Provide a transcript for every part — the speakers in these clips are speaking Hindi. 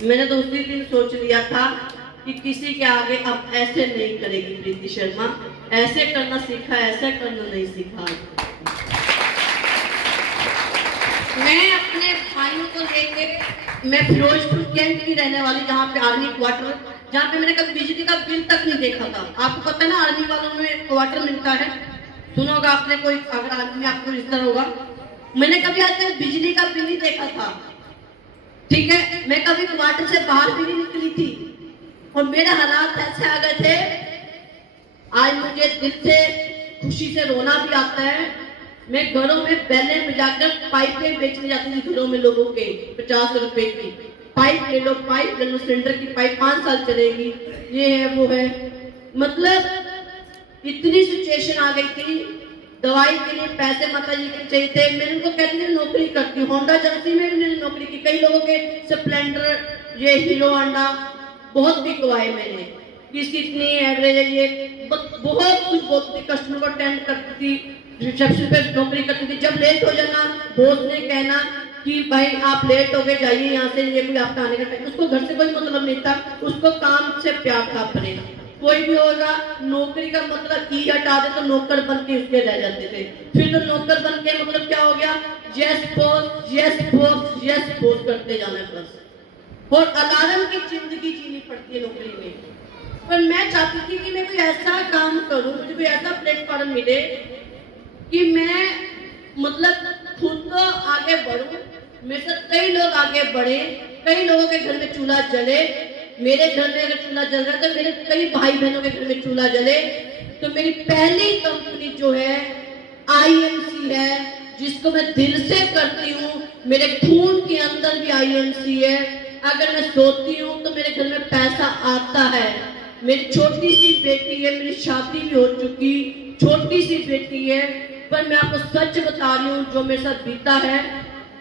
मैंने तो उसी दिन सोच लिया था कि किसी के आगे अब ऐसे नहीं करेगी प्रीति शर्मा, ऐसे करना सीखा, ऐसे करना नहीं सीखा। मैं अपने भाइयों को लेके, मैं फिरोजपुर कैंट की रहने वाली, जहाँ पे आर्मी क्वार्टर, जहाँ पे मैंने कभी बिजली का बिल तक नहीं देखा था। आपको पता है ना, आर्मी वालों में क्वार्टर मिलता है, सुना होगा आपने, कोई अगर आर्मी में आपको रिश्तेदार होगा। मैंने कभी आज तक बिजली का बिल नहीं देखा था, ठीक है। मैं कभी क्वार्टर से बाहर भी नहीं निकली थी, और मेरे हालात ऐसे आ गए थे, आज मुझे दिल से खुशी से रोना भी आता है। मैं घरों में बैले में जाकर पाइपें बेचने जाती थी, घरों में लोगों के 50 रुपए की। पाइप ले लो, पाइप ले लो, सिलेंडर की पाइप 5 साल चलेगी, ये है वो है। मतलब इतनी सिचुएशन आ गई थी, दवाई के लिए पैसे माता जी के चाहिए थे। मैंने उनको कहती थी नौकरी करती हूँ, होंडा एजेंसी में भी मैंने नौकरी की, कई लोगों के स्प्लेंडर, ये हीरो होंडा बहुत बिकवाए मैंने, किसकी इतनी एवरेज है, ये बहुत कुछ बोलती थी, कस्टमर को अटेंड करती थी, रिसेप्शन पे नौकरी करती थी। जब लेट हो जाना, बॉस ने कहना कि भाई आप लेट हो गए, जाइए यहाँ से, ये कोई आपका आने का टाइम, उसको घर से कोई मतलब नहीं था, उसको काम से प्यार था अपने। कोई भी होगा, नौकरी का मतलब ई हटा दे तो नौकर बन के उसके रह जाते थे। फिर तो नौकर बन के मतलब क्या हो गया, yes boss yes boss yes boss करते जाना बस, और अलार्म की जिंदगी जीनी पड़ती है नौकरी में। पर मैं चाहती थी कि मैं कोई ऐसा काम करूं, मुझे कोई ऐसा प्लेटफॉर्म मिले कि मैं मतलब खुद तो आगे बढ़ूं, मेरे साथ कई लोग आगे बढ़े। कई लोगों के घर में चूल्हा जले, मेरे घर में अगर चूल्हा जल रहा है तो मेरे कई भाई बहनों के घर में चूल्हा जले। तो मेरी पहली कंपनी जो है आईएमसी है, जिसको मैं दिल से करती हूँ, मेरे खून के अंदर भी आईएमसी है। अगर मैं सोती हूँ तो मेरे घर में पैसा आता है। मेरी छोटी सी बेटी है, मेरी शादी भी हो चुकी, छोटी सी बेटी है, पर मैं आपको सच बता रही हूँ जो मेरे साथ बीता है,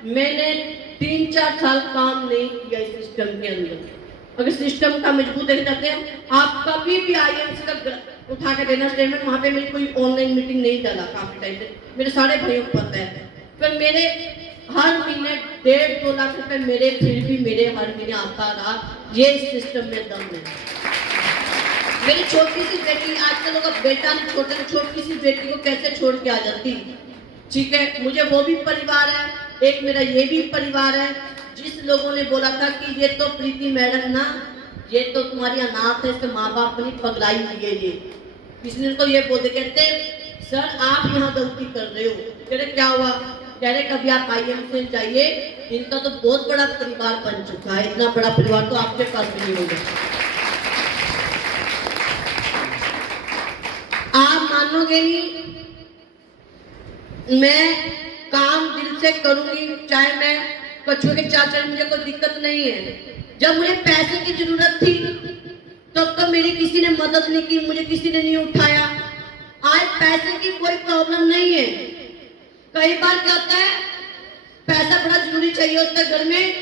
मैंने 3-4 साल काम नहीं किया इस सिस्टम के अंदर। अगर सिस्टम का मजबूत देख जाते हैं, आप कभी भी आईएमसी का उठा के देना स्टेटमेंट, वहां पे मेरी कोई ऑनलाइन मीटिंग नहीं डाला काफी टाइम से, मेरे सारे भाइयों को पता है। पर मेरे हर महीने 1.5-2 लाख रुपए मेरे फिर भी मेरे हर महीने आता रहा, ये इस सिस्टम में दम है। मेरी छोटी सी बेटी, आजकल लोग बेटा नहीं छोड़ते, छोटी सी बेटी को कैसे छोड़ के आ जाती, ठीक है। मुझे वो भी परिवार है, एक मेरा ये भी परिवार है। जिस लोगों ने बोला था कि ये तो प्रीति मैडम ना, ये तो तुम्हारी अनाथ है, इसके माँ बाप ने पगलाई हुई है, ये किसी ने तो ये बोलते, कहते सर आप यहाँ गलती कर रहे हो। कहते क्या हुआ, कह रहे कभी आप आईएमसी जाइए, इनका तो बहुत बड़ा परिवार बन चुका है, इतना बड़ा परिवार तो आपके पास भी नहीं होगा। आप मानोगे नहीं, मैं काम दिल से करूंगी, चाहे मैं कछुए के चाचा, मुझे कोई दिक्कत नहीं है। जब मुझे पैसे की जरूरत थी तब तो मेरी किसी ने मदद नहीं की, मुझे किसी ने नहीं उठाया। आज पैसे की कोई प्रॉब्लम नहीं है। कई बार क्या होता है, पैसा बड़ा जरूरी चाहिए होता है घर में।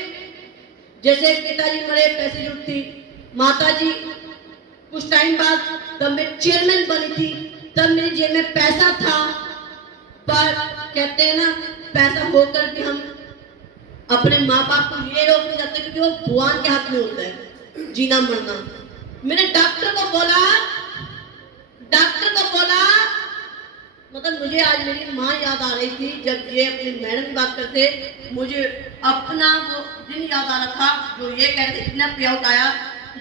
जैसे पिताजी मरे, पैसे जरूरत थी, माता जी कुछ टाइम बाद, तब मैं चेयरमैन बनी थी, तब मेरी जेब में पैसा था। पर कहते हैं ना, पैसा होकर भी हम अपने माँ बाप को ये रोक नहीं जाते, क्योंकि वो भगवान के हाथ में होता है जीना मरना। मैंने डॉक्टर को बोला, मतलब मुझे आज मेरी माँ याद आ रही थी, जब ये अपनी मैडम की बात करते, मुझे अपना वो दिन याद आ रहा था जो ये कहते इतना पे आउट आया,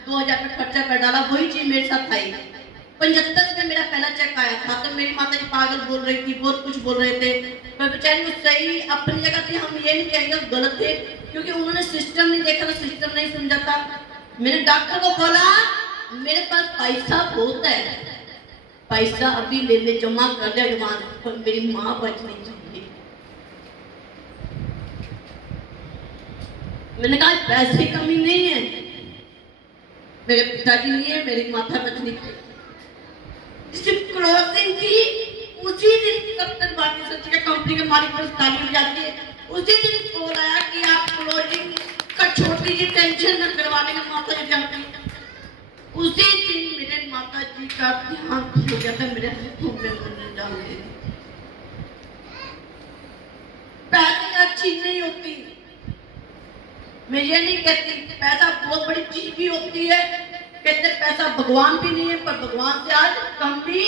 2000 रुपये खर्चा कर डाला, वही चीज मेरे साथ आई। 75 में मेरा पहला चेक आया था, तो मेरी माता जी पागल बोल रही थी, बहुत कुछ बोल रहे थे, पर बेचारी वो सही अपनी जगह थी। हम ये नहीं कहेंगे गलत थे, क्योंकि उन्होंने सिस्टम नहीं देखा था, सिस्टम नहीं समझा था। मैंने डॉक्टर को बोला मेरे पास पैसा बहुत है, पैसा अभी ले ले, जमा कर दे एडवांस, पर मेरी माँ बच नहीं सकती। मैंने कहा पैसे की कमी नहीं है, मेरे पिताजी नहीं है, मेरी माता बच नहीं पाई। क्रॉसिंग थी, उसी दिन कब तक भारतीय संचार कंपनी के मालिक पर ताली बजाती है, उसी दिन कॉल आया कि आप क्लोजिंग का छोटी सी टेंशन न करवाने में माता जी जाती। उसी दिन मेरे माता जी का ध्यान हो गया था, मेरे हाथों में उन्होंने डाल दी। पैकिंग अच्छी नहीं होती, मैं ये नहीं कहती पैसा बहुत बड़ी चीज भी होती है, कहते पैसा भगवान भी नहीं है, पर भगवान से आज कम भी